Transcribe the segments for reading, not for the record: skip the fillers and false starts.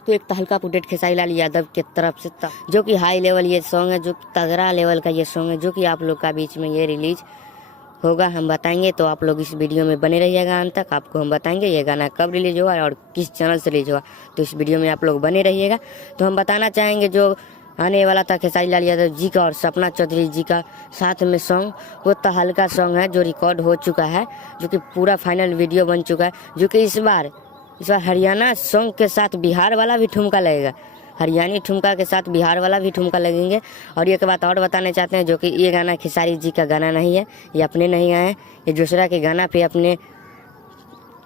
दोस्तों एक तहलका अपडेट खेसारी लाल यादव की तरफ से जो कि हाई लेवल ये सॉन्ग है, जो तगड़ा लेवल का ये सॉन्ग है, जो कि आप लोग का बीच में ये रिलीज होगा हम बताएंगे। तो आप लोग इस वीडियो में बने रहिएगा अंत तक, आपको हम बताएंगे ये गाना कब रिलीज हुआ और किस चैनल से रिलीज हुआ। तो इस वीडियो में आप लोग बने रहिएगा। तो हम बताना चाहेंगे जो आने वाला था खेसारी लाल यादव जी का और सपना चौधरी जी का साथ में सॉन्ग, वो तहलका सॉन्ग है जो रिकॉर्ड हो चुका है, जो कि पूरा फाइनल वीडियो बन चुका है। जो कि इस बार हरियाणा सॉन्ग के साथ बिहार वाला भी ठुमका लगेगा, हरियाणी ठुमका के साथ बिहार वाला भी ठुमका लगेंगे। और एक बात और बताना चाहते हैं, जो कि ये गाना खेसारी जी का गाना नहीं है, ये अपने नहीं आए हैं, ये दूसरा के गाना पे अपने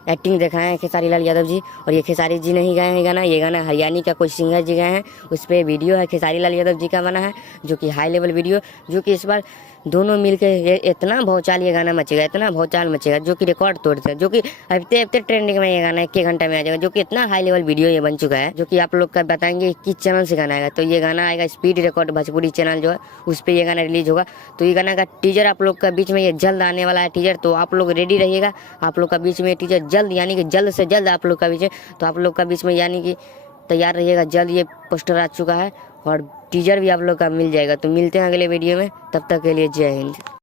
एक्टिंग दिखाए हैं खेसारी लाल यादव जी। और ये खेसारी जी नहीं गाए हैं गाना, ये गाना हरियाणी का कोई सिंगर जी गाए हैं, उस पर वीडियो है खेसारी लाल यादव जी का बना है, जो कि हाई लेवल वीडियो, जो कि इस बार दोनों मिलके ये इतना भौचाल ये गाना मचेगा, इतना भौचाल मचेगा जो कि रिकॉर्ड तोड़ते हैं, जो कि हफ्ते हफ्ते ट्रेंडिंग में ये गाना 1 घंटा में आ जाएगा, जो कि इतना हाई लेवल वीडियो ये बन चुका है। जो कि आप लोग का बताएंगे किस चैनल से गाना आएगा। तो ये गाना आएगा स्पीड रिकॉर्ड भोजपुरी चैनल जो है, उस पर ये गाना रिलीज होगा। तो ये गाना का टीजर आप लोग का बीच में ये जल्द आने वाला है टीजर, तो आप लोग रेडी रहिएगा। आप लोग का बीच में टीजर जल्द, यानी कि जल्द से जल्द आप लोग का बीच में, तो आप लोग का बीच में यानी कि तैयार रहिएगा, जल्द ये पोस्टर आ चुका है और टीजर भी आप लोग का मिल जाएगा। तो मिलते हैं अगले वीडियो में, तब तक के लिए जय हिंद।